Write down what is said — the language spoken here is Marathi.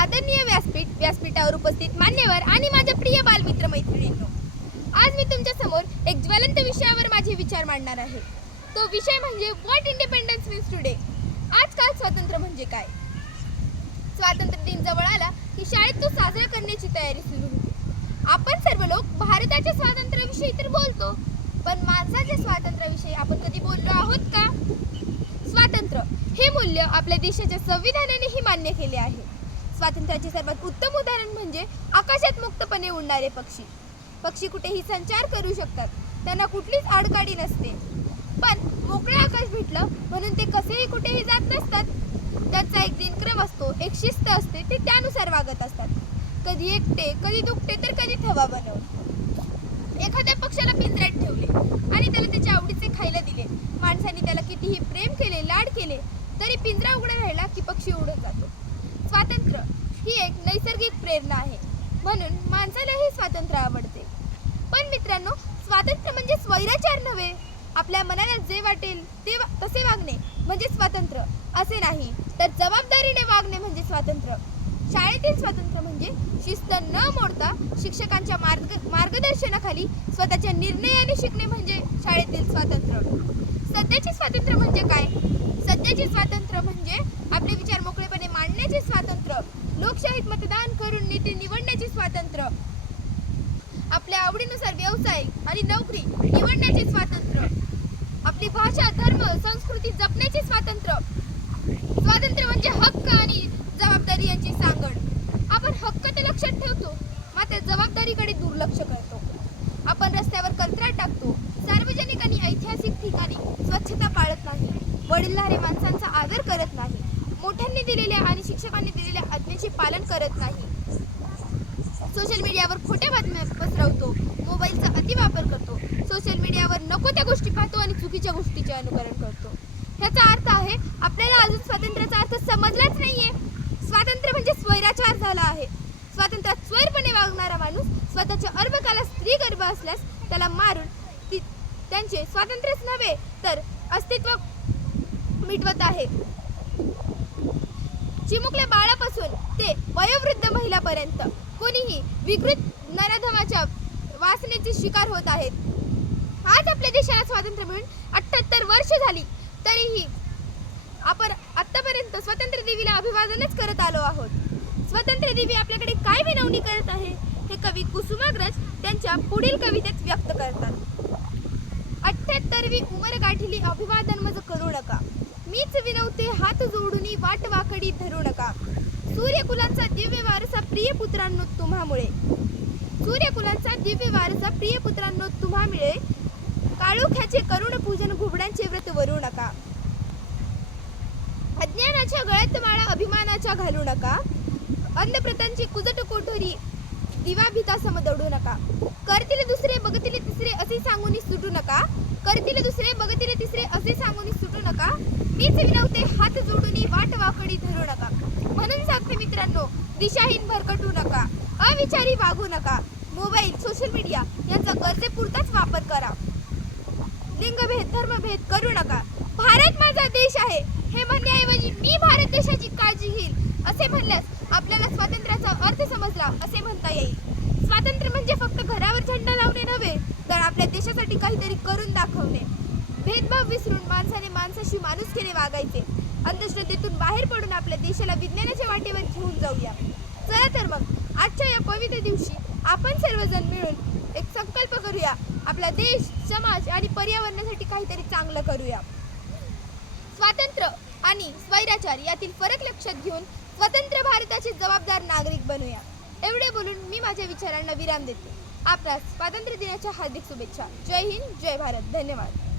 आदरणीय व्यासपीठ व्यासपीठावर उपस्थित मान्यवर आणि माझ्या प्रिय बालमित्र मैत्रिणींनो आज मी तुमच्यासमोर एक ज्वलंत विषयावर माझे विचार मांडणार आहे. तो विषय म्हणजे व्हॉट इंडिपेंडन्स मीन्स टुडे आजकाल स्वातंत्र्य म्हणजे काय? स्वातंत्र्य दिन जवळ आला की शाळेत तो साजरा करण्याची तयारी सुरू होती. आपण सर्व लोक भारताच्या स्वातंत्र्याविषयी तर बोलतो पण माणसाच्या स्वातंत्र्याविषयी आपण कधी बोललो आहोत का? स्वातंत्र्य हे मूल्य आपल्या देशाच्या संविधानानेही मान्य केले आहे. स्वातंत्र्याचे सर्वात उत्तम उदाहरण म्हणजे आकाशात मुक्तपणे उडणारे पक्षी. पक्षी कुठेही संचार करू शकतात. त्यांना कुठलीच आडकाडी नसते. पण मोकळे आकाश भेटलं म्हणून ते कसेही कुठेही जात नसतात. त्यांचा एक दिनक्रम असतो. एक शिस्त असते. ते त्यानुसार वागत असतात. कधी एकटे कधी दुखटे तर कधी थवा बनव एखाद्या पक्षाला पिंजऱ्यात ठेवले आणि त्याला त्याच्या आवडीचे खायला दिले. माणसाने त्याला कितीही प्रेम केले लाड केले तरी पिंजरा उघडा राहिला की पक्षी उडत जातो स्वातंत्र्य ही एक नैसर्गिक प्रेरणा आहे. म्हणून माणसालाही स्वातंत्र्य आवडते. पण मित्रांनो स्वातंत्र्य म्हणजे स्वैराचार नव्हे. आपल्या मनाला जे वाटेल ते वा- तसे वागणे म्हणजे स्वातंत्र्य. असे नाही तर जबाबदारीने वागणे म्हणजे स्वातंत्र्य. शाळेतील स्वातंत्र्य म्हणजे शिस्त न मोडता शिक्षकांच्या मार्ग मार्गदर्शनाखाली स्वतःच्या निर्णयाने शिकणे म्हणजे शाळेतील स्वातंत्र्य. सध्याचे स्वातंत्र्य म्हणजे काय? सध्याचे स्वातंत्र्य म्हणजे आपले विचार मोकळेपणे मांडण्याचे स्वातंत्र्य. लोकशाहीत मतदान करून नीती निवडण्याचे स्वातंत्र्य. आपल्या आवडीनुसार व्यवसाय आणि नोकरी निवडण्याचे स्वातंत्र्य. आपली भाषा धर्म संस्कृती जपण्याचे स्वातंत्र्य. स्वातंत्र्य म्हणजे हक्क आणि जबाबदारी यांची सांगड. आपण हक्क ते लक्षात ठेवतो मात्र जबाबदारीकडे दुर्लक्ष करतो. आपण रस्त्यावर कचरा टाकतो सार्वजनिक आणि ऐतिहासिक ठिकाणी स्वच्छता पाळत नाही वडीलधारे माणसांचा आदर करत नाही. मोठ्यांनी दिलेल्या आणि शिक्षकांनी दिलेल्या आज्ञेचे पालन करत नाही. सोशल मीडियावर खोट्या बातम्या पसरवतो मोबाईलचा अतिवापर करतो सोशल मीडियावर नको त्या गोष्टी पाहतो आणि चुकीच्या गोष्टीचे अनुकरण करतो. ह्याचा अर्थ आहे आपल्याला अजून स्वातंत्र्याचा अर्थ समजलाच नाहीये. स्वातंत्र्य म्हणजे स्वैराचार झाला आहे. स्वातंत्र्यात स्वैरपणे वागणारा माणूस स्वतःच्या अर्भकाला स्त्री गर्भ असल्यास त्याला मारून ती त्यांचे स्वातंत्र्यच नव्हे तर अस्तित्व मिटवत आहे. चिमुकल्या बाळापासून ते वयोवृद्ध महिलापर्यंत कोणीही विकृत नराधमाच्या वासनेची शिकार होत आहेत. आज आपल्या देशाला स्वातंत्र्य मिळून अठ्ठ्याहत्तर वर्ष झाली तरीही आपण आत्तापर्यंत स्वातंत्र्य देवीला अभिवादनच करत आलो आहोत. स्वातंत्र्य देवी आपल्याकडे काय विनवणी करत आहे हे कवी कुसुमाग्रज त्यांच्या पुढील कवितेत व्यक्त करतात. अठ्ठ्याहत्तरवी उमर गाठीली अभिवादन मज करू नका. मीच विनवते हात जोडून वाट वाकडी धरू नका. सूर्यकुलांचा दिव्य वारसा प्रिय पुत्रांनो तुम्हामुळे. सूर्यकुलांचा दिव्य वारसा प्रिय पुत्रांनो तुम्हामुळे. काळोख्याचे करुण पूजन घुबड्यांचे व्रत वरू नका. अज्ञानाच्या गळ्यात माळा अभिमानाच्या घालू नका. अंधप्रतांची कुजट कोठोरी दिवा भिता समदडू नका. करतील दुसरे बघतील तिसरे असे सांगून सुटू नका. करतील दुसरे बघतील तिसरे असे सांगून सुटू नका. मीच विनवते हात जोड वाट धरू नका. म्हणून सांगते मित्रांनो दिशाहीन भरकटू नका. अविचारी वागू नका. मोबाईल सोशल मीडिया यांचा गरजेपुरताच वापर करा. लिंगभेद धर्मभेद करू नका. भारत माझा देश आहे. हे म्हणण्याऐवजी मी भारत देशाची काळजी घेईल असे म्हणल्यास आपल्याला स्वातंत्र्याचा अर्थ समजला असे म्हणता येईल. स्वातंत्र्य म्हणजे फक्त घरावर झेंडा लावणे नव्हे तर आपल्या देशासाठी काहीतरी करून दाखवणे. भेदभाव विसरून माणसाने माणसाशी माणुसकीने वागायचे. अंधश्रद्धेतून बाहेर पडून आपल्या देशाला विज्ञानाच्या वाटेवर घेऊन जाऊया. चला तर मग आजच्या या पवित्र दिवशी आपण सर्वजण मिळून एक संकल्प करूया. आपला देश समाज आणि पर्यावरणासाठी काहीतरी चांगलं करूया. स्वातंत्र्य आणि स्वैराचार यातील फरक लक्षात घेऊन स्वतंत्र भारताचे जबाबदार नागरिक बनूया. एवढे बोलून मी माझ्या विचारांना विराम देते. आपणास स्वातंत्र्य दिनाच्या हार्दिक शुभेच्छा. जय हिंद जय भारत. धन्यवाद.